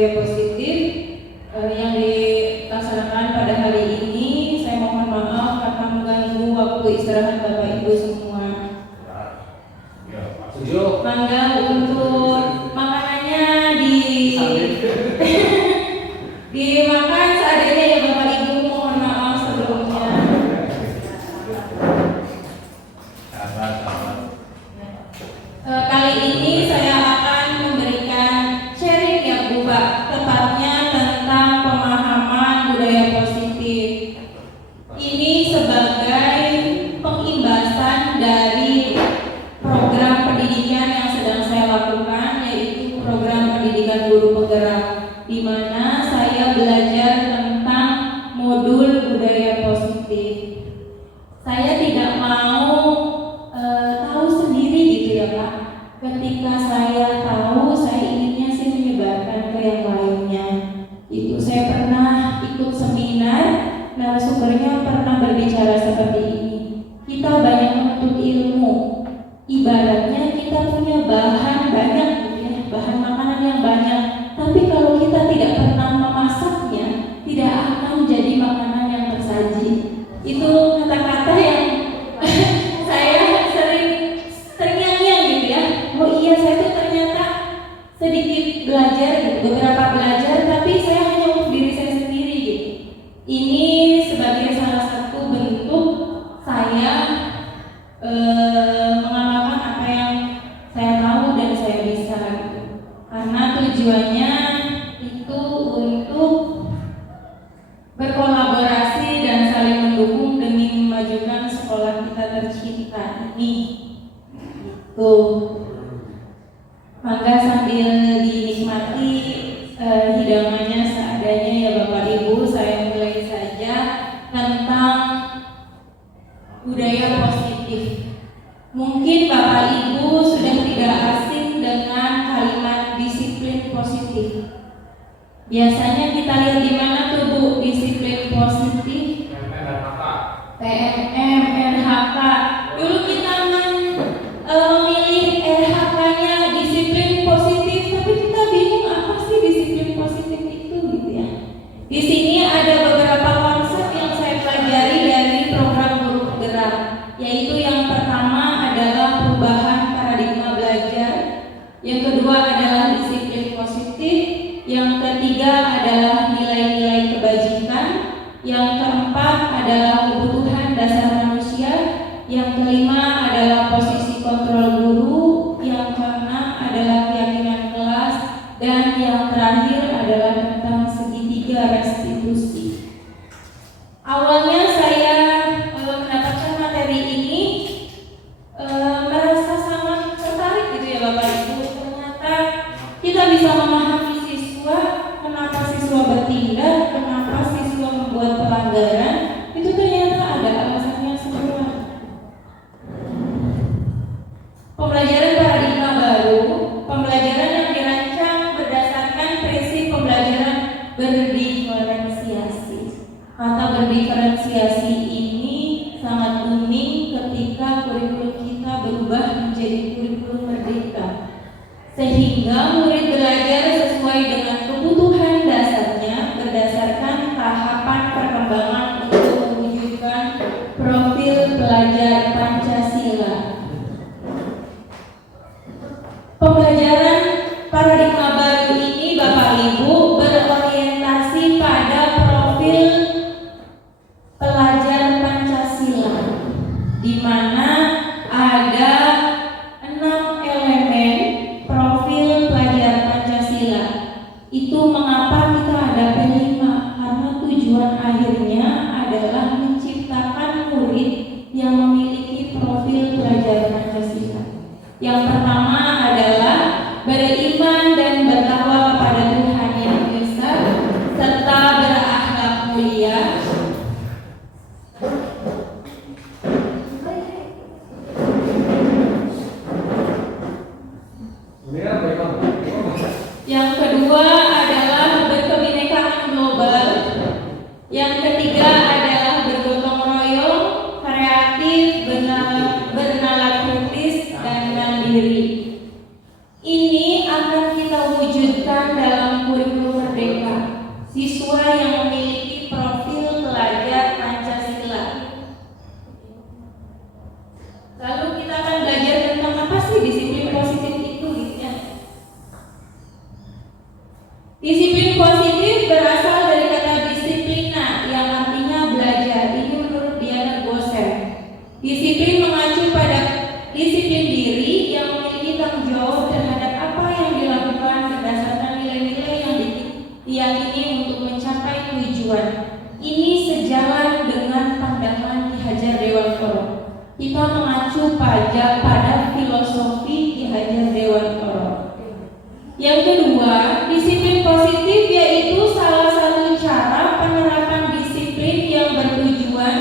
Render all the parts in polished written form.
budaya positif yang dilaksanakan pada hari ini. Saya mohon maaf karena mengganggu waktu istirahat Bapak Ibu semua. Mangga untuk makanannya dimakan seadanya ya Bapak Ibu, mohon maaf sebelumnya. Kali ini saya akan memberikan sharing ya Bu Pak, tepatnya tentang pemahaman budaya positif. Ini sebagai pengimbasan dari program pendidikan yang sedang saya lakukan, yaitu program pendidikan guru penggerak, di mana saya belajar tentang modul budaya positif. Saya tidak mau tahu sendiri gitu ya Pak. Ketika saya tahu, saya inginnya sih menyebarkan ke yang lainnya. Itu saya pernah ikut seminar, narasumbernya pernah berbicara seperti ini. Kita banyak menuntut ilmu, ibaratnya kita punya bahan banyak gitu ya, bahan makanan yang banyak. Tapi kalau kita tidak pernah memasaknya, tidak akan jadi makanan yang tersaji. Itu kata-kata yang saya sering terngiang-ngiang gitu ya. Oh iya, saya tuh ternyata sedikit belajar gitu, beberapa belajar, tapi saya hanya untuk diri saya sendiri gitu. Ini sebagai salah satu bentuk saya mengamalkan apa yang saya tahu dan saya bisa gitu. Karena tujuannya itu untuk berkolaborasi dan saling mendukung demi memajukan sekolah kita tercinta ini. Gitu. Maka sambil dinikmati hidangannya seadanya ya Bapak Ibu, saya mulai saja tentang budaya positif. Mungkin Bapak Ibu sudah tidak asing dengan kalimat disiplin positif. Biasanya kita lihat di mana tuh Bu disiplin positif? PMM, RHK. Dulu kita memilih RHK-nya disiplin positif, tapi kita bingung apa sih disiplin positif itu gitu ya. Di sini ada beberapa konsep yang saya pelajari dari program guru penggerak, yaitu yang pertama adalah perubahan paradigma belajar, yang kedua adalah disiplin positif, yang ketiga adalah nilai-nilai kebajikan, yang keempat adalah kebutuhan dasar manusia, yang kelima adalah posisi kontrol guru, yang keenam adalah keyakinan kelas, dan yang terakhir adalah tentang segitiga restitusi. Awalnya saya mendapatkan materi ini merasa sangat tertarik gitu ya Bapak Ibu. Ternyata kita bisa memahami siswa, kenapa siswa bertindak, kenapa siswa membuat pelanggaran, itu ternyata ada alasannya semua. Pembelajaran paradigma baru, pembelajaran yang dirancang berdasarkan prinsip pembelajaran berdiferensiasi. Kata berdiferensiasi ini sangat unik ketika kurikulum kita berubah menjadi kurikulum merdeka, sehingga murid belajar sesuai dengan kebutuhan dasarnya berdasarkan tahapan perkembangan untuk mewujudkan profil pelajar Pancasila. Pembelajaran paradigma baru ini Bapak Ibu berorientasi pada profil pelajar Pancasila, di mana ada 6 elemen profil pelajar Pancasila. Itu mengapa kita ada P5, karena tujuan akhirnya adalah menciptakan murid yang memiliki profil pelajar Pancasila. Yang pertama adalah beriman dan bertakwa kepada Tuhan Yang Esa serta berakhlak mulia. Yang kedua adalah berkebinekaan global. Yang ketiga adalah bergotong royong, kreatif, bernalar kritis, dan mandiri. Ini akan kita wujudkan dalam kurikulum Lalu kita akan belajar tentang apa sih disiplin positif itu gitu ya. Disiplin positif berasal dari kata disiplina yang artinya belajar. Ini menurut Diana Goser. Disiplin mengacu pada disiplin diri yang memiliki tanggung jawab terhadap apa yang dilakukan berdasarkan nilai-nilai yang diyakini untuk mencapai tujuan. Ini sejalan dengan pandangan Ki Hajar Dewantara. Kita mengacu pada filosofi Ki Hajar Dewantara. Yang kedua, disiplin positif yaitu salah satu cara penerapan disiplin yang bertujuan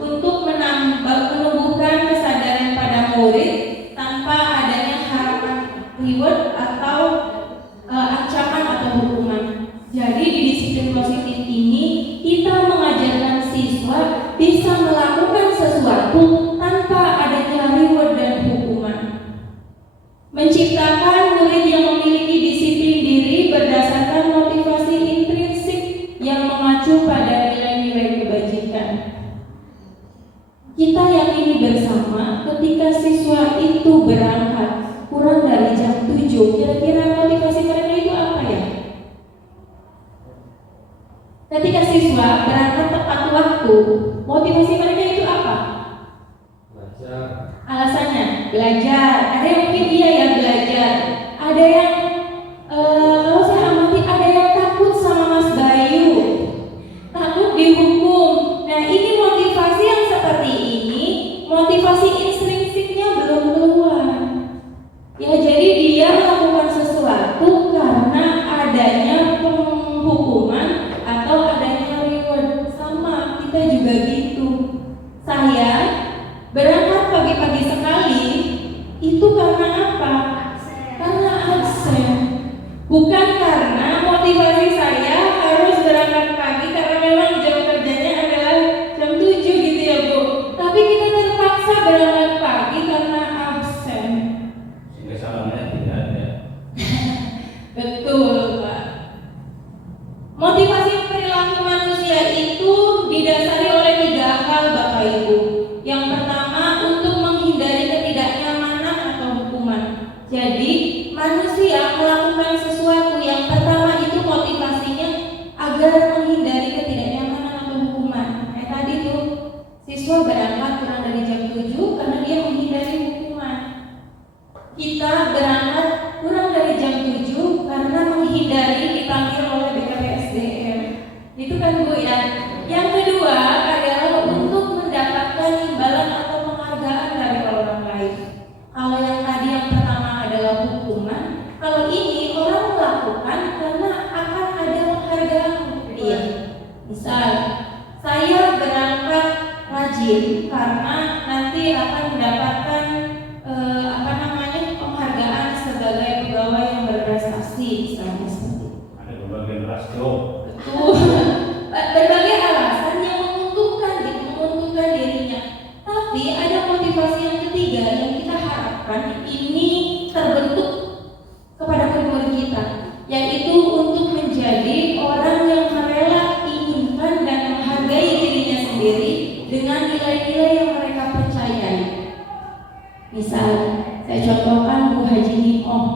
untuk menumbuhkan kesadaran pada murid tanpa adanya harapan reward atau ancaman atau hukuman. Jadi di disiplin positif ini kita mengajarkan siswa bisa melakukan sesuatu tanpa adanya reward dan hukuman. Menciptakan murid yang memiliki disiplin diri berdasarkan motivasi intrinsik yang mengacu pada nilai-nilai kebajikan. Kita yakini bersama ketika siswa itu berangkat kurang dari jam 7, kira-kira motivasi mereka itu apa ya? Ketika siswa berangkat tepat waktu, motivasi mereka itu apa? Belajar. Alasannya belajar. Ada yang mungkin iya ya belajar. Ada yang kalau saya amati ada yang takut sama Mas Bayu, takut dihukum. Nah ini motivasi yang seperti ini, motivasi intrinsiknya belum keluar. Ya jadi dia melakukan sesuatu karena adanya penghukuman atau adanya reward. Sama kita juga gitu. Saya berangkat pagi-pagi sekali itu karena apa? Karena absen. Bukan karena motivasi saya harus berangkat pagi karena memang jam kerjanya adalah jam 7 gitu ya Bu. Tapi kita terpaksa berangkat pagi karena absen. Sehingga salahnya tidak ada. Betul Pak. Motivasi perilaku manusia itu didasari oleh 3 hal Bapak Ibu. Yang pertama untuk menghindari ketidaknyamanan atau hukuman. Jadi manusia melakukan sesuatu yang pertama itu motivasinya agar menghindari ketidaknyamanan atau hukuman. Kayak tadi tuh siswa berangkat kurang dari jam 7 karena dia menghindari hukuman. Kita berangkat kurang dari jam 7 karena menghindari dipanggil oleh BKPSDM. Itu kan Bu ya. Yang kedua adalah untuk mendapatkan imbalan atau penghargaan dari orang lain. Kalau yang tadi yang pertama adalah hukuman, kalau ini orang melakukan karena akan ada penghargaan untuk dia. Misal, saya berangkat rajin karena nanti akan mendapatkan penghargaan sebagai pegawai yang berprestasi, misalnya seperti itu. Ada berbagai rasio. Betul. Berbagai alasan yang menguntungkan dirinya. Tapi ada motivasi yang ketiga yang kita harapkan ini terbentuk kepada murid kita, yaitu untuk menjadi orang yang rela inginkan dan menghargai dirinya sendiri dengan nilai-nilai yang mereka percayai. Misal, saya contohkan Bu Haji Nikoh.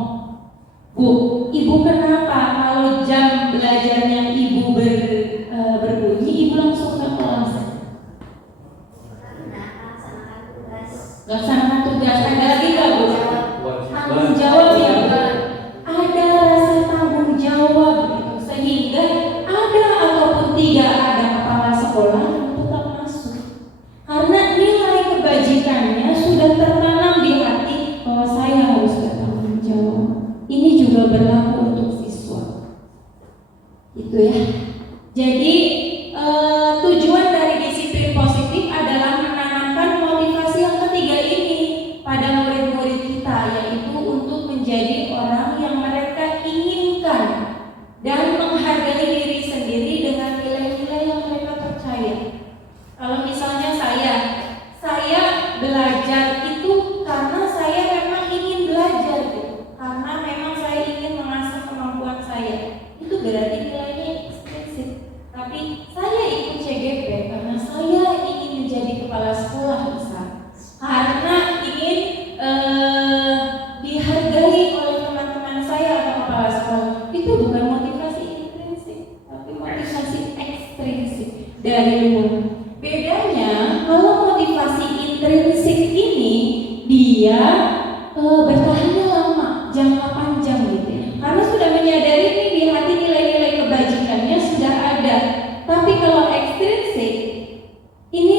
Bu, Ibu kenapa kalau jam belajarnya Ibu berbunyi, Ibu langsung ke kelas? Laksanakan tugas. Ada lagi nggak Bu? Tanggung jawab ya Bu. Ada rasa tanggung jawab gitu. Sehingga ada ataupun tidak ada kepala sekolah tetap masuk. Karena nilai kebajikannya sudah tertanam di hati bahwa saya harus bertanggung jawab. Ini juga berlaku untuk siswa. Itu ya. Jadi tujuan dari disiplin positif adalah menanamkan motivasi yang ketiga ini pada murid-murid kita, yaitu untuk menjadi orang yang mereka inginkan dan menghargai diri sendiri dengan nilai-nilai yang mereka percaya. Kalau misalnya saya belajar itu karena saya memang ingin belajar gitu. Karena memang saya ingin mengasah kemampuan saya. Itu berarti nilainya eksklusif. Tapi saya ikut CGP karena saya ingin menjadi kepala sekolah besar. Karena dia bertahannya lama, jangka panjang gitu ya. Karena sudah menyadari nih di hati nilai-nilai kebajikannya sudah ada. Tapi kalau ekstrinsik ini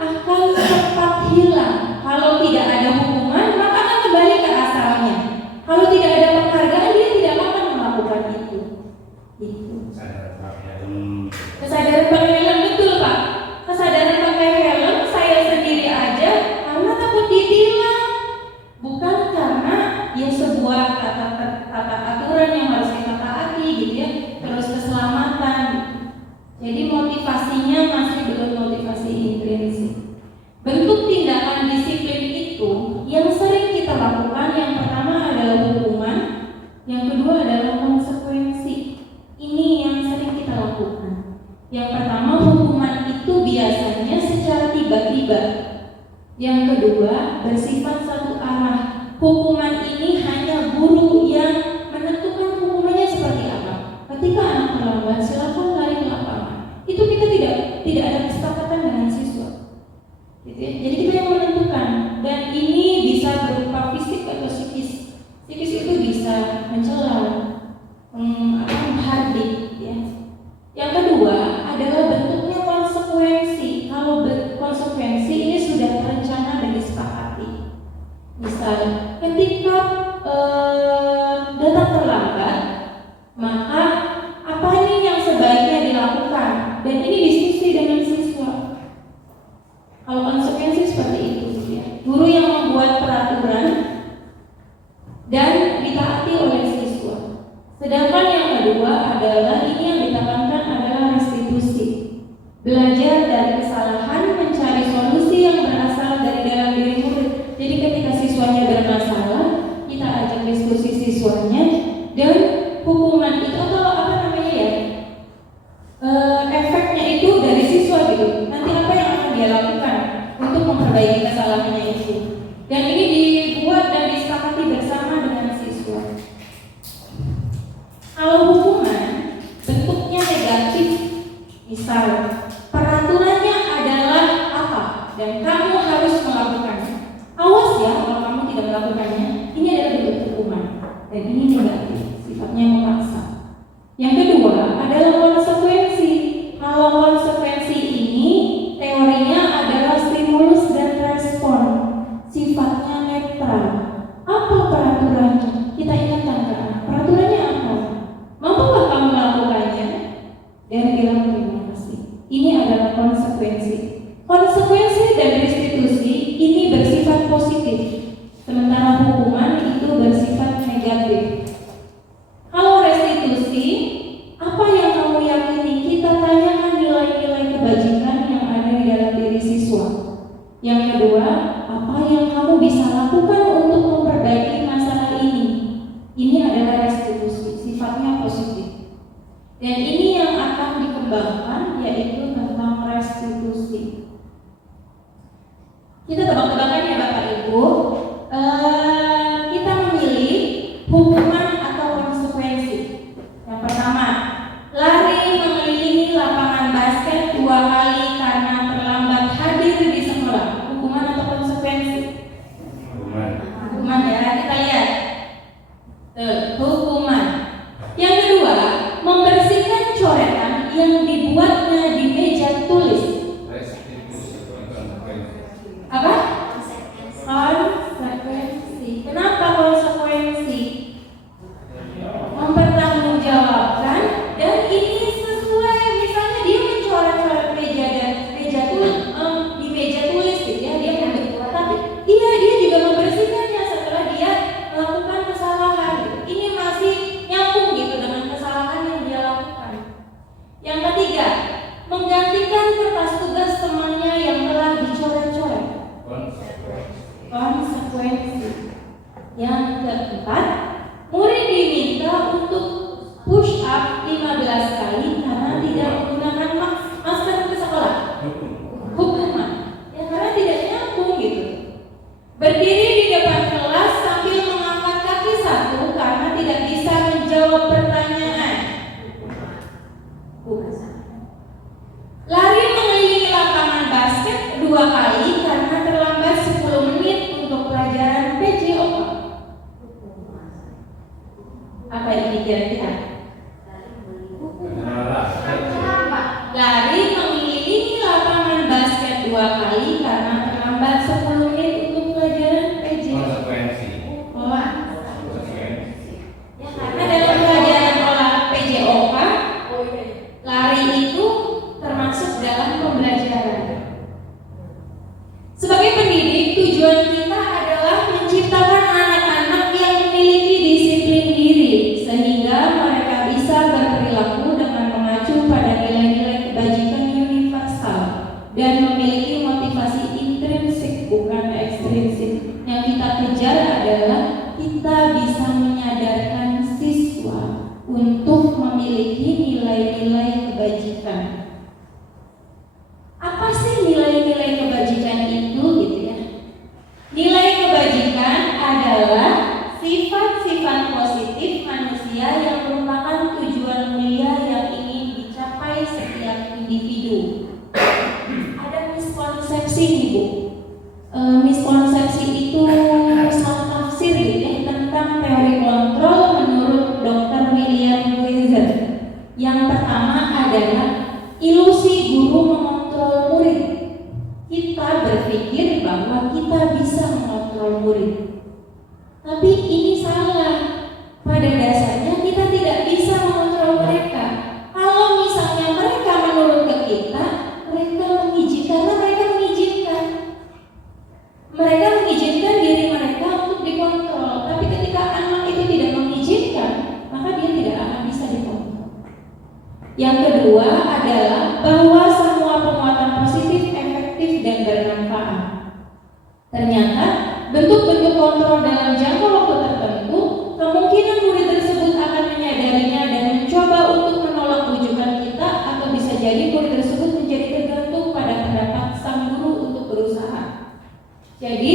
akan cepat hilang. Kalau tidak ada hukuman, maka akan kembali ke asalnya. Kalau tidak ada penghargaan, dia tidak akan melakukan itu. Gitu. Kesadaran pakai helm, betul Pak. Kesadaran pakai helm saya sendiri aja karena takut ditilang, bukan karena ya sebuah tata aturan yang harus kita taati gitu ya, terus keselamatan. Jadi motivasinya masih belum motivasi intrinsik. Bentuk tindakan disiplin itu yang sering kita lakukan, yang pertama adalah hukuman, yang kedua adalah konsekuensi. Ini yang sering kita lakukan. Yang pertama, hukuman itu biasanya secara tiba-tiba. Yang kedua, bersifat satu arah. Hukuman ini hanya guru yang menentukan hukumannya seperti apa. Ketika anak terlambat, silakan lari ke lapangan. Itu kita tidak ada kesepakatan dengan siswa. Gitu ya. Jadi kita yang menentukan. Dan ini bisa berupa fisik atau psikis. Psikis itu bisa mencela, menghardik, ya. Yang kedua adalah bentuknya konsekuensi. Kalau konsekuensi ini sudah terencana dan disepakati. Misal, ketika datang terlambat, maka apa ini yang sebaiknya dilakukan? Dan ini diskusi dengan siswa. Kalau konsekuensi seperti itu, ya. Guru yang membuat peraturan dan ditaati oleh siswa. Sedangkan yang kedua adalah ini yang ditekankan adalah restitusi. Belajar dari kesalahan, mencari solusi yang berasal dari dalam diri murid. Jadi ketika siswanya bermasalah, kita ajak diskusi siswanya, dan hukuman itu atau apa namanya ya, efeknya itu dari siswa gitu. Nanti apa yang akan dia lakukan untuk memperbaiki kesalahannya itu. Dan ini dibuat dan disepakati bersama dengan siswa. Kalau hukuman bentuknya negatif, misal peraturannya adalah apa dan kamu harus melakukannya. Awas ya kalau kamu tidak melakukannya. Ini adalah bentuk hukuman dan ini negatif, sifatnya memaksa. Yang kedua adalah konsekuensi. Kalau konsekuensi ini teorinya adalah stimulus dan respon, sifatnya netral. Apa peraturannya? Kita ingatkan ke anak, peraturannya apa? Mampukah kamu melakukannya? Dan bilang terima kasih. Ini adalah konsekuensi. Konsekuensi dan restitusi ini bersifat positif, sementara hukuman itu bersifat negatif. Kalau restitusi, apa yang kamu yakini? Kita tanyakan nilai-nilai kebajikan yang ada di dalam diri siswa. Yang kedua, apa yang kamu bisa lakukan untuk memperbaiki masalah ini? Ini adalah restitusi, sifatnya positif. Dan ini yang akan dikembangkan, yaitu tentang restitusi. Kita tebak-tebakan ya Bapak Ibu. Kita memilih hukuman atau konsekuensi. Yang pertama, lari mengelilingi lapangan basket 2 kali karena terlambat hadir di sekolah. Hukuman atau konsekuensi? Hukuman ya, kita lihat. Hukuman. Yang kedua, membersihkan coretan yang dibuatnya di meja tulis. Apa? Konsekuensi. Kenapa konsekuensi? Mempertanggungjawabkan, dan ini sesuai, misalnya dia mencoret-coret meja tulis di meja tulis gitu ya, dia tapi dia juga membersihkannya setelah dia melakukan kesalahan. Ini masih nyambung gitu dengan kesalahan yang dia lakukan. Yang ketiga, menggantikan kertas tugas temannya yang telah dicoret-coret. Konsekuensi. Yang keempat, murid diminta untuk push up 15 kali karena tidak menggunakan masker ke sekolah. Hukuman. Ya karena tidak nyambung gitu. Berdiri di depan kelas sambil mengangkat kaki satu karena tidak bisa menjawab pertanyaan. Lari mengelilingi lapangan basket 2 kali karena terlambat 10 menit untuk pelajaran Apa ini kira-kira? Lari mengelilingi lapangan basket 2 kali karena terlambat 10 menit untuk pelajaran PJ. Konsekuensi. Ya, karena dalam pelajaran olah PJOK, lari itu termasuk dalam pembelajaran. Sebagai pendidik, tujuan kita adalah menciptakan anak-anak yang memiliki disiplin diri sehingga mereka bisa berperilaku dengan mengacu pada nilai-nilai kebajikan universal dan memiliki motivasi intrinsik bukan ekstrinsik. Yang kita kejar adalah kita bisa menyadarkan siswa untuk memiliki nilai-nilai kebajikan. Apa sih nilai-nilai kebajikan itu gitu ya? Nilai kebajikan adalah sifat-sifat positif manusia yang merupakan tujuan mulia yang ingin dicapai setiap individu. Ada miskonsepsi nih Bu. Miskonsepsi itu salah tafsir gitu ya tentang teori kontrol menurut Dr. William Weiser. Yang pertama adalah ilusi guru mengontrol murid. Kita berpikir bahwa kita bisa mengontrol murid. Tapi ini salah. Pada dasarnya kita tidak bisa mengontrol mereka. Kalau misalnya mereka menurut ke kita, mereka mengizinkan karena mereka mengizinkan. Mereka mengizinkan diri mereka untuk dikontrol. Tapi ketika anak itu tidak mengizinkan, maka dia tidak akan bisa dikontrol. Yang kedua adalah bahwa semua penguatan positif efektif dan bermanfaat. Ternyata bentuk-bentuk kontrol dalam jangka waktu tertentu, kemungkinan murid tersebut akan menyadarinya dan mencoba untuk menolak rujukan kita, atau bisa jadi murid tersebut menjadi tergantung pada pendapat sang guru untuk berusaha. Jadi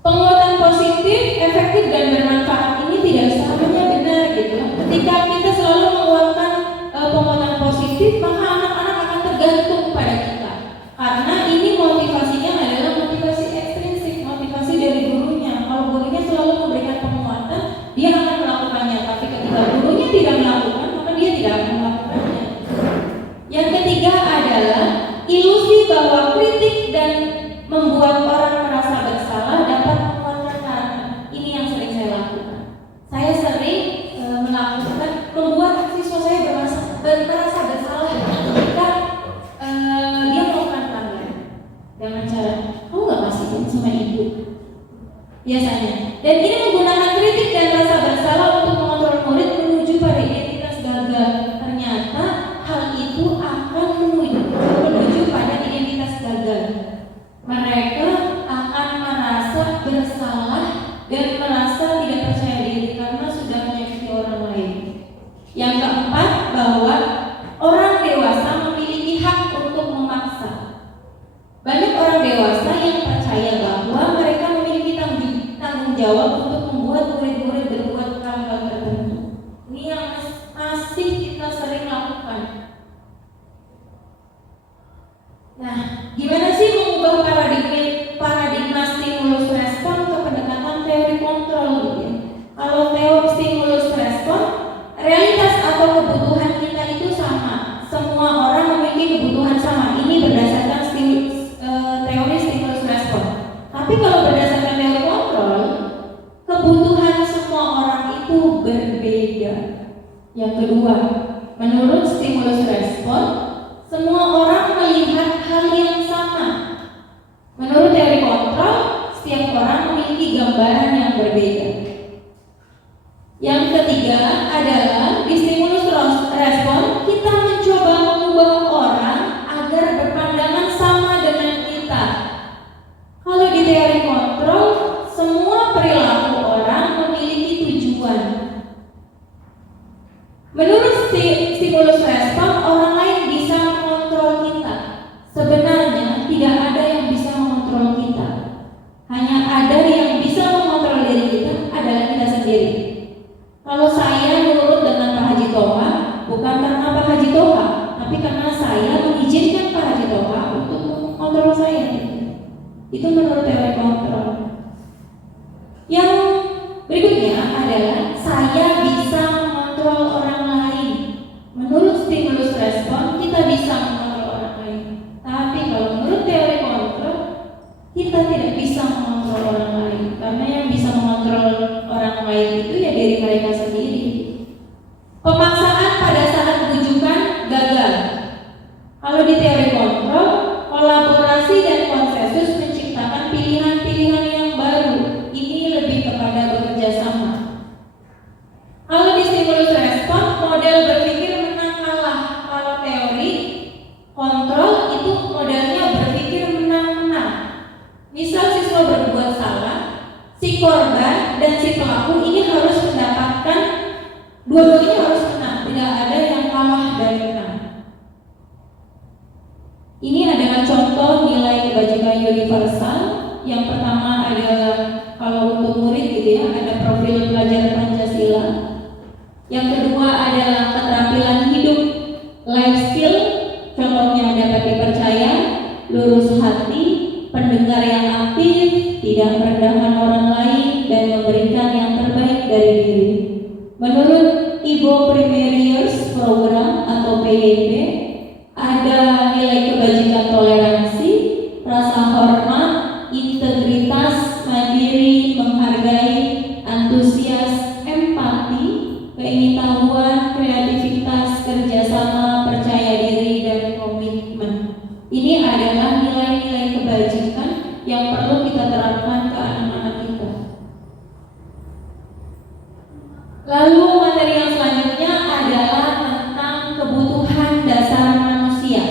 penguatan positif, efektif dan bermanfaat ini tidak selamanya benar gitu. Ketika kita selalu menguatkan penguatan positif, maka anak-anak akan tergantung pada kita. Karena ini motivasinya adalah motivasi ekstrinsik, motivasi dari gurunya. Kalau gurunya selalu memberikan penguatan, dia akan melakukannya. Tapi ketika gurunya tidak melakukan, maka dia tidak akan melakukannya. Yang ketiga adalah ilusi bahwa kritik dan membuat orang merasa bersalah dapat menguatkan karakter. Ini yang sering saya lakukan. Saya sering membuat siswa saya merasa bersalah ketika dia melakukan pelanggaran dengan cara kamu nggak kasih sama ibu biasanya. Dan ini menggunakan kritik dan rasa bersalah untuk mengontrol murid menuju pada identitas gagal. Ternyata hal itu akan menuju pada identitas gagal. Mereka akan merasa bersalah dan merasa tidak percaya diri karena sudah menyakiti orang lain. Yang keempat, bahwa orang dewasa memiliki hak untuk memaksa. Banyak orang dewasa yang percaya bahwa mereka memiliki tanggung jawab untuk membuat murid-murid berbuat hal-hal tertentu. Ini yang masih kita sering lakukan. Nah, gimana sih mengubah paradigma stimulus respon ke pendekatan teori kontrol gitu ya? Kalau teori stimulus respon, realitas atau kebutuhan kita itu sama. Semua orang memiliki kebutuhan sama. Ini berdasarkan teori stimulus respon. Tapi kalau berdasarkan teori kontrol, kebutuhan semua orang itu berbeda. Yang kedua, menurut stimulus respon, semua orang melihat hal yang sama. Menurut teori kontrol, setiap orang memiliki gambaran yang berbeda. Yang ketiga adalah di stimulus respon, kita mencoba mengubah orang agar berpandangan sama dengan kita. Kalau di teori kontrol, semua perilaku orang memiliki tujuan. Menurut stimulus respon, orang lain bisa mengontrol kita. Sebenarnya tidak ada yang bisa mengontrol kita. Hanya ada yang bisa mengontrol diri kita adalah kita sendiri. Kalau saya nurut dengan Pak Haji Toha, bukan karena Pak Haji Toha, tapi karena saya mengizinkan Pak Haji Toha untuk mengontrol saya. Itu menurut teori kontrol. Yang berikutnya mengontrol orang lain, karena yang bisa mengontrol orang lain itu ya diri mereka sendiri. Pemaksaan pada saat rujukan gagal. Kalau di teori kontrol, kolaborasi dan konsensus menciptakan pilihan-pilihan yang baru. Ini lebih kepada bekerja sama. Kalau di stimulus respon, model berpikir menang kalah. Kalau teori kontrol itu modelnya berpikir menang-menang. Misal siswa berbuat salah, si korban dan si pelaku ini harus mendapatkan, dua-duanya harus menang, tidak ada yang kalah dan menang. Ini adalah contoh nilai kebajikan universal. Yang pertama adalah kalau untuk murid gitu ya, ada profil pelajar Pancasila. Yang kedua adalah keterampilan hidup, life skill, contohnya dapat dipercaya, lurus hati, pendengar yang aktif, tidak merendahkan orang lain, dan memberikan yang terbaik dari diri. Menurut Ibo Primarius Program atau PYP, ada nilai kebajikan toleransi, rasa hormat, integritas, mandiri, menghargai, antusias, empati, keingin-tahuan, kreativitas, kerjasama, percaya diri, dan komitmen. Ini adalah nilai-nilai kebajikan yang perlu kita terapkan ke anak-anak kita. Lalu materi yang selanjutnya adalah tentang kebutuhan dasar manusia.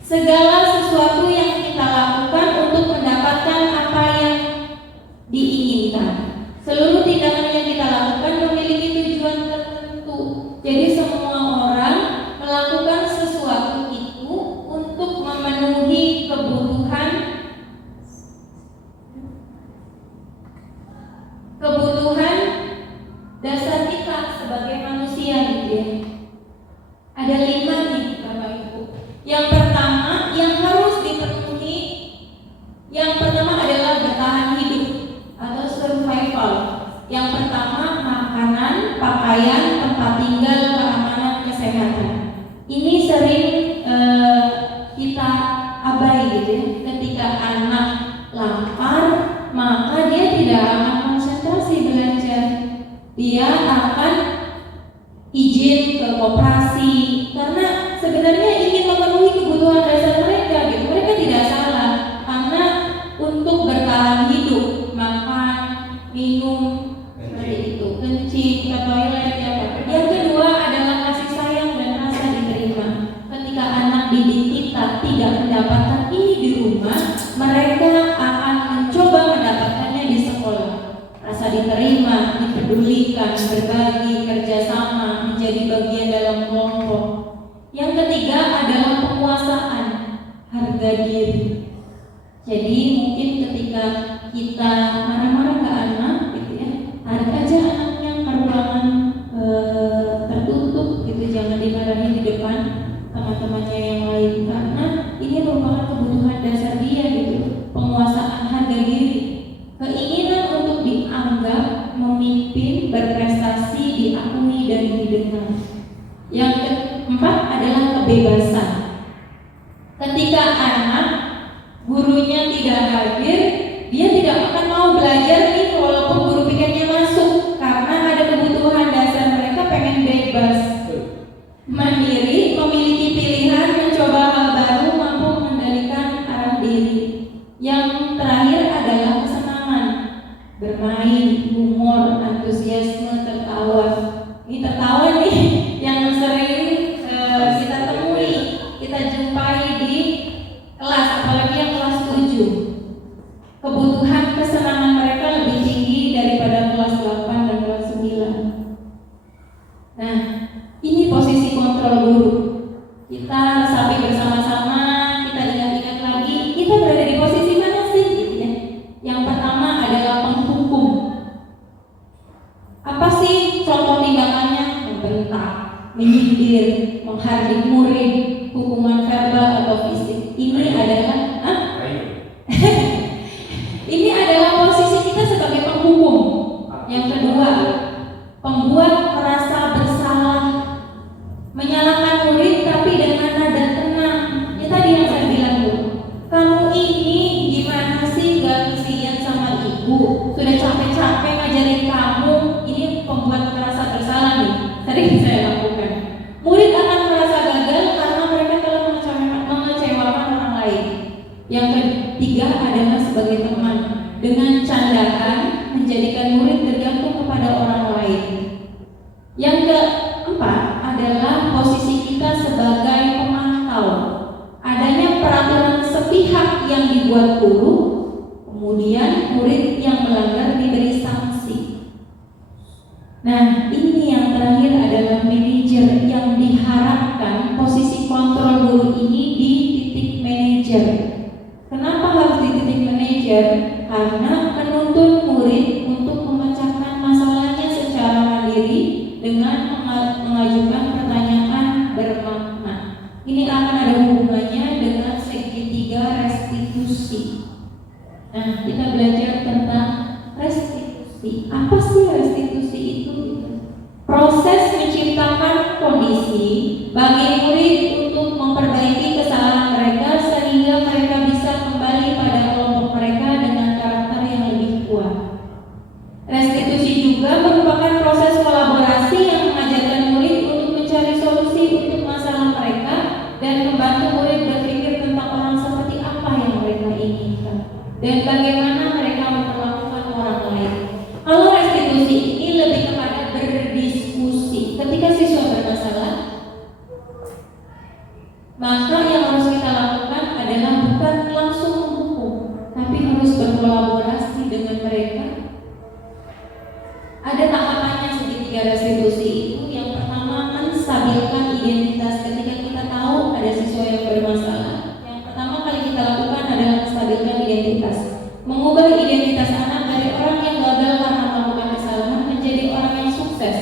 Segala sesuatu yang kita lakukan untuk mendapatkan apa yang diinginkan. Seluruh tindakan yang kita lakukan memiliki tujuan tertentu. Jadi semua orang melakukan sesuatu itu untuk memenuhi kebutuhan dasar kita sebagai manusia gitu ya. Ada 5 nih Bapak Ibu. Yang pertama yang harus dipenuhi, yang pertama adalah bertahan hidup atau survival. Yang pertama makanan, pakaian, tempat tinggal, keamanan, kesehatan. Ini sering kita abai gitu ya. Ketika anak lapar, maka dia tidak akan konsentrasi belajar. Dia akan izin ke koperasi karena sebenarnya ingin memenuhi kebutuhan dasar mereka gitu. Mereka tidak salah karena untuk bertahan hidup, makan, minum, seperti itu, kencing, ke toilet ya Pak. Yang kedua adalah kasih sayang dan rasa diterima. Ketika anak didik kita tidak mendapatkan ini di rumah, mereka akan mencoba mendapatkannya di sekolah. Rasa diterima, dipedulikan, berbagi, kerjasama, menjadi bagian dalam kelompok. Yang ketiga adalah penguasaan, harga diri. Jadi mungkin ketika kita marah-marah ke anak gitu ya, tarik aja anaknya ke ruangan tertutup gitu, jangan dimarahin di depan teman-temannya yang lain, karena ini merupakan kebutuhan dasar dia gitu. Penguasaan harga diri, keinginan untuk dianggap, memimpin, berprestasi, diakui dan didengar. Yang keempat adalah kebebasan. Ketika anak gurunya tidak hadir, dia tidak akan mau belajar nih walaupun guru pikirnya masuk, karena ada kebutuhan dasar mereka pengen bebas, mandiri, memiliki pilihan, mencoba hal baru, mampu mengendalikan arah diri. Yang terakhir adalah kesenangan, bermain, humor, antusiasme, tertawa. Ini tertawa nih yang sering kita temui, kita jumpai di kelas, apalagi yang kelas 7. Kebutuhan kesenangan mereka lebih tinggi daripada kelas 8 dan kelas 9. Nah, ini posisi kontrol guru. Kita resapi bersama-sama, kita ingat-ingat lagi, kita berada di posisi mana sih gitu ya. Yang pertama adalah penghukum. Apa sih contoh tindakannya? Membentak, menyindir, menghardik murid, hukuman verbal atau fisik. Ini adalah ini adalah posisi kita sebagai penghukum. Yang kedua, pembuat merasa bersalah, menyalahkan murid tapi dengan nada tenang. Ya tadi yang saya bilang Bu, kamu ini gimana sih gak kesian sama ibu sudah capek-capek ngajarin kamu, ini pembuat merasa bersalah nih, sering saya lakukan. Murid akan merasa gagal karena mereka telah mengecewakan orang lain. Yang ketiga adalah sebagai teman, dengan candaan menjadikan murid tergantung kepada orang lain. Yang keempat adalah posisi kita sebagai pemantau. Adanya peraturan sepihak yang dibuat guru, kemudian murid yang melanggar diberi sanksi. Nah, ini yang terakhir adalah manajer, yang diharapkan posisi kontrol guru ini di titik manajer. Kenapa harus di titik manajer? Karena menuntun murid untuk memecahkan masalahnya secara mandiri dengan mengajukan pertanyaan bermakna. Ini akan ada hubungannya dengan segitiga restitusi. Nah, kita belajar tentang restitusi. Apa sih restitusi itu? Proses menciptakan kondisi bagi murid untuk memperbaiki kesalahan mereka sehingga mereka bisa kembali pada kelompok mereka dengan karakter yang lebih kuat. Restitusi juga merupakan proses kolaborasi yang mengajarkan murid untuk mencari solusi untuk masalah mereka dan membantu murid berpikir tentang orang seperti apa yang mereka inginkan dan bagaimana mereka memperlakukan orang lain. Kalau restitusi ini lebih kepada berdiskusi. Ketika siswa bermasalah, maka yang harus kita lakukan adalah bukan langsung menghukum, tapi harus berkolaborasi dengan mereka. Ada tahapannya segitiga restitusi itu. Yang pertama, menstabilkan identitas. Ketika kita tahu ada siswa yang bermasalah, yang pertama kali kita lakukan adalah menstabilkan identitas. Mengubah identitas anak dari orang yang gagal karena melakukan kesalahan menjadi orang yang sukses.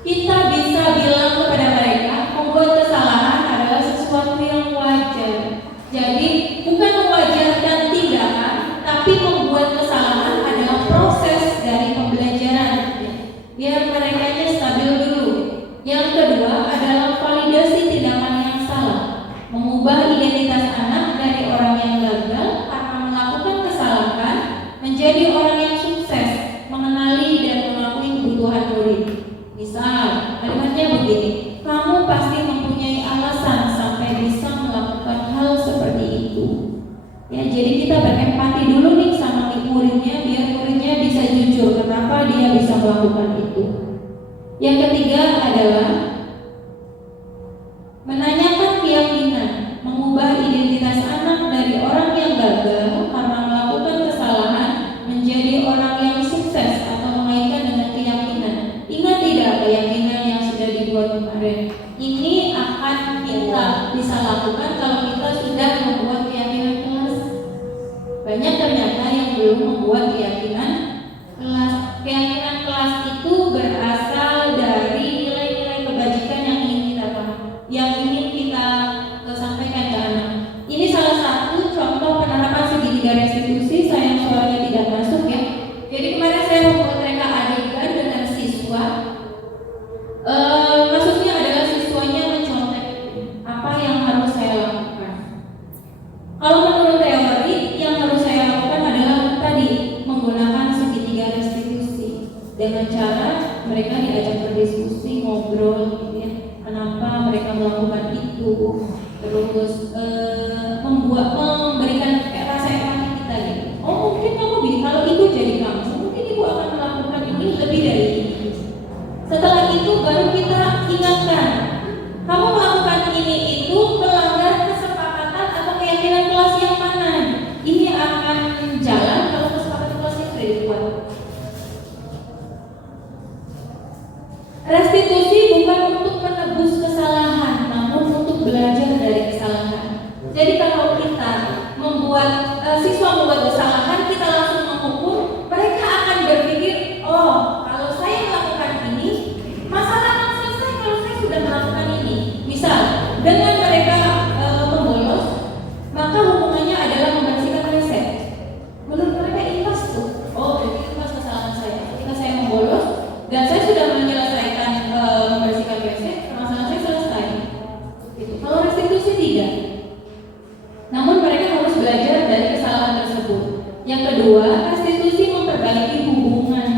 Kita bisa bilang kepada mereka, membuat kesalahan adalah sesuatu yang wajar. Jadi bukan mewajarkan tindakan, tapi membuat kesalahan adalah proses dari pembelajaran. Biar mereka stabil dulu. Yang kedua adalah validasi tindakan yang salah. Mengubah identitas anak dari orang yang gagal karena melakukan kesalahan menjadi orang yang sukses, mengenali dan mengakui kebutuhan murid. Misal, kalimatnya begini, kamu pasti mempunyai alasan sampai bisa melakukan hal seperti itu. Ya, jadi kita berempati dulu nih sama muridnya, biar muridnya bisa jujur kenapa dia bisa melakukan itu. Yang ketiga adalah menanyakan keyakinan, mengubah identitas anak dari orang yang gagal karena melakukan kesalahan menjadi orang yang sukses atau mengaitkan dengan keyakinan. Ingat tidak keyakinan yang sudah dibuat kemarin? Ini akan kita bisa lakukan kalau kita sudah membuat keyakinan kelas. Banyak ternyata yang belum membuat keyakinan kelas. Keyakinan kelas itu berasal dari nilai-nilai kebajikan yang ingin kita sampaikan ke anak. Ini salah satu contoh penerapan segitiga restitusi. Sayang suaranya tidak masuk ya. Jadi kemarin saya membuat mereka adegan dengan siswa. Maksudnya adalah siswanya mencontek apa yang harus saya lakukan. Kalau menurut teori, yang harus saya lakukan adalah tadi menggunakan segitiga restitusi dengan cara mereka diajak berdiskusi, ngobrol, gitu ya. Kenapa mereka melakukan itu? Terus memberikan rasa empati kita gitu. Oh mungkin kamu bisa, kalau ibu jadi kamu, mungkin ibu akan melakukan ini lebih dari ini. Setelah itu baru kita ingatkan, kamu melakukan ini itu melanggar kesepakatan atau keyakinan kelas yang mana? Ini akan jalan kalau kesepakatan kelasnya sudah dibuat. Restitusi bukan untuk menebus kesalahan, namun untuk belajar dari kesalahan. Jadi kalau kita membuat siswa membuat kesalahan, kita langsung menghukum, mereka akan berpikir, oh kalau saya melakukan ini, masalah akan selesai kalau saya sudah melakukan ini. Misal, dengan mereka membolos, maka hukumannya adalah membersihkan WC. Menurut mereka ikhlas tuh, oh berarti ikhlas kesalahan saya. Ketika saya membolos dan saya sudah menyelesaikan membersihkan WC, masalah saya selesai. Gitu. Kalau restitusi tidak. Namun mereka harus belajar dari kesalahan tersebut. Yang kedua, restitusi memperbaiki hubungan.